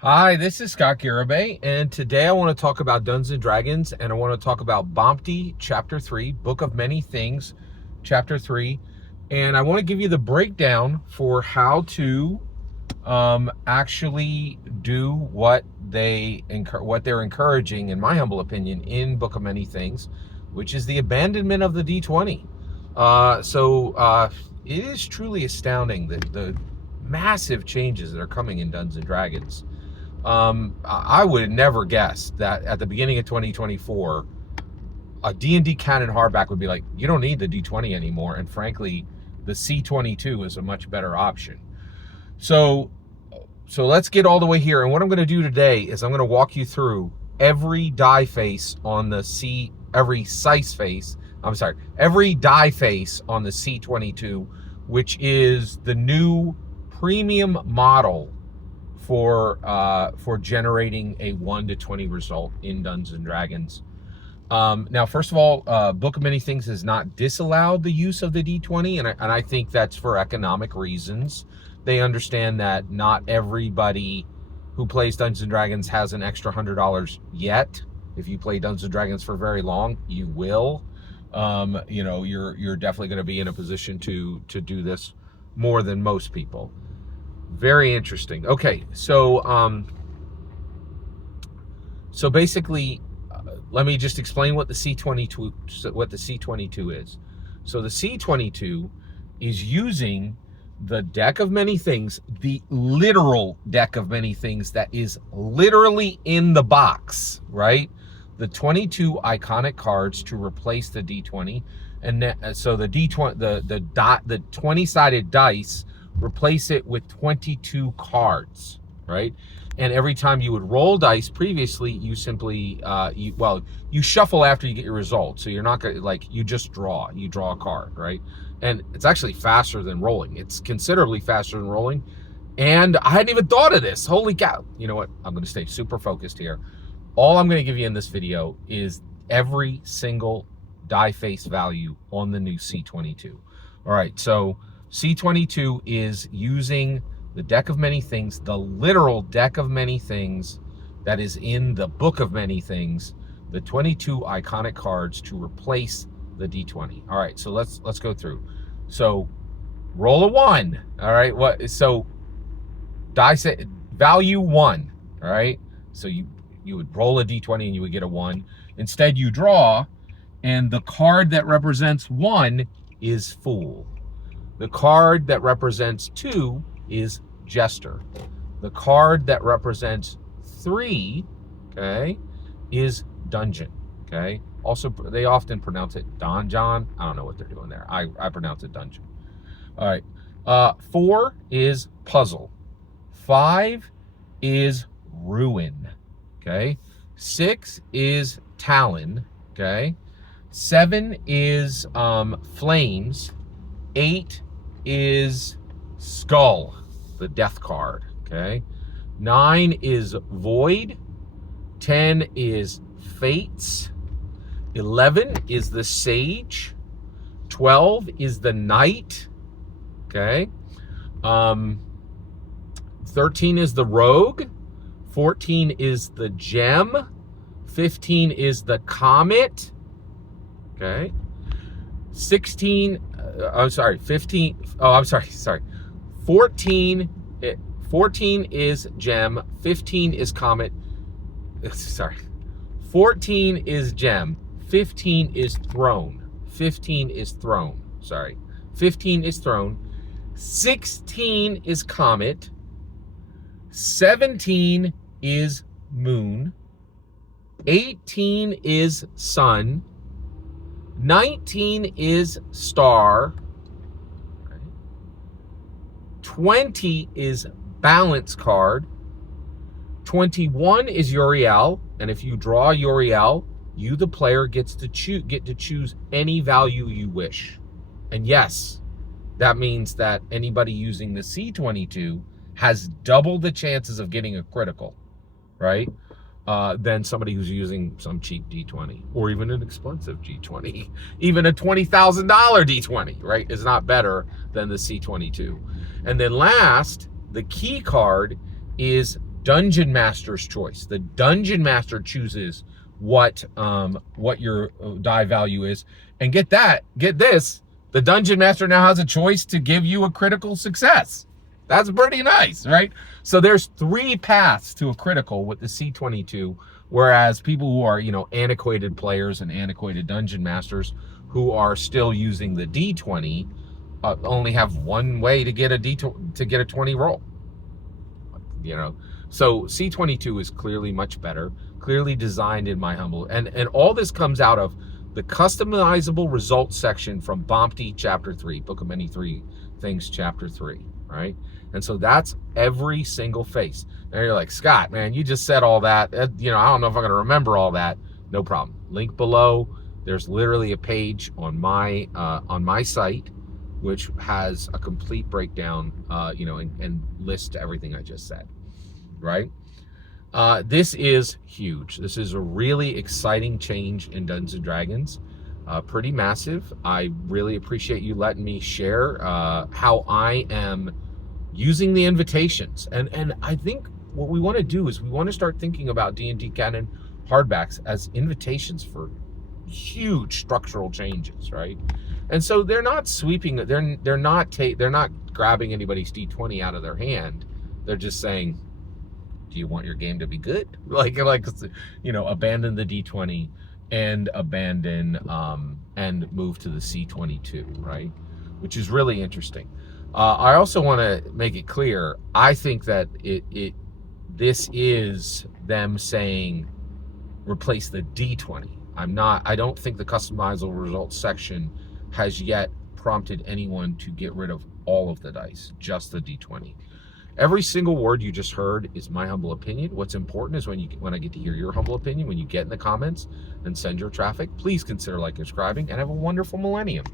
Hi, this is Scott Garibay, and today I want to talk about Dungeons and Dragons, and I want to talk about BOMT Chapter 3, Book of Many Things, Chapter 3, and I want to give you the breakdown for how to actually do what they're encouraging, in my humble opinion, in Book of Many Things, which is the abandonment of the D20. It is truly astounding that the massive changes that are coming in Dungeons and Dragons. I would never guess that at the beginning of 2024, a D&D canon hardback would be like, you don't need the D20 anymore. And frankly, the C22 is a much better option. So let's get all the way here. And what I'm going to do today is I'm going to walk you through every die face on the every die face on the C22, which is the new premium model for generating a 1 to 20 result in Dungeons and Dragons. Now, first of all, Book of Many Things has not disallowed the use of the D20, and I think that's for economic reasons. They understand that not everybody who plays Dungeons and Dragons has an extra $100 yet. If you play Dungeons and Dragons for very long, you will. You're definitely going to be in a position to do this more than most people. Very interesting. Okay, so basically, let me just explain what the C22 is. So the C22 is using the deck of many things, the literal deck of many things that is literally in the box, right? The 22 iconic cards to replace the D20, and so the D20, the 20-sided dice, replace it with 22 cards, right? And every time you would roll dice previously, you simply you shuffle after you get your result. So you're not gonna, you just draw. You draw a card, right? And it's actually faster than rolling. It's considerably faster than rolling. And I hadn't even thought of this. Holy cow. You know what? I'm going to stay super focused here. All I'm going to give you in this video is every single die face value on the new C22. All right, so C22 is using the deck of many things, the literal deck of many things that is in the Book of Many Things, the 22 iconic cards to replace the D20. All right, so let's go through. So roll a 1. All right, so dice value 1. All right, so you would roll a D20 and you would get a 1. Instead, you draw, and the card that represents 1 is Fool. The card that represents 2 is Jester. The card that represents 3, okay, is Dungeon, okay? Also, they often pronounce it Donjon. I don't know what they're doing there. I pronounce it Dungeon. All right. 4 is Puzzle. 5 is Ruin, okay? 6 is Talon, okay? 7 is Flames. 8 is Skull, the death card, okay? 9 is Void. 10 is Fates. 11 is the Sage. 12 is the Knight, okay? 13 is the Rogue. 14 is the Gem. 15 is the Comet, okay? 15. Oh, I'm sorry. 14 is Gem. 15 is Comet. Sorry. 14 is Gem. 15 is Throne. 15 is Throne. Sorry. 15 is Throne. 16 is Comet. 17 is Moon. 18 is Sun. 19 is Star. 20 is Balance card. 21 is Uriel, and if you draw Uriel, you, the player, get to choose any value you wish. And yes, that means that anybody using the C22 has double the chances of getting a critical, right? Than somebody who's using some cheap D20 or even an expensive D20. Even a $20,000 D20, right, is not better than the C22. And then last, the key card is dungeon master's choice. The dungeon master chooses what your die value is, and get this, the dungeon master now has a choice to give you a critical success. That's pretty nice, right? So there's 3 paths to a critical with the C22, whereas people who are, antiquated players and antiquated dungeon masters who are still using the D20 only have one way to get a 20 roll. So C22 is clearly much better, clearly designed in my humble, and all this comes out of the customizable results section from BOMT chapter 3, Book of Many Three Things chapter 3, right? And so that's every single face. And you're like, Scott, man, you just said all that. I don't know if I'm going to remember all that. No problem. Link below. There's literally a page on my site which has a complete breakdown, and list everything I just said, right? This is huge. This is a really exciting change in Dungeons & Dragons. Pretty massive. I really appreciate you letting me share how I am using the invitations. And I think what we want to do is we want to start thinking about D&D canon hardbacks as invitations for huge structural changes, right? And so they're not sweeping, they're not grabbing anybody's D20 out of their hand. They're just saying, do you want your game to be good? Like abandon the D20 and abandon and move to the C22, right? Which is really interesting. I also want to make it clear, I think that this is them saying replace the D20. I don't think the customizable results section has yet prompted anyone to get rid of all of the dice, just the D20. Every single word you just heard is my humble opinion. What's important is when I get to hear your humble opinion, when you get in the comments and send your traffic, please consider liking and subscribing, and have a wonderful millennium.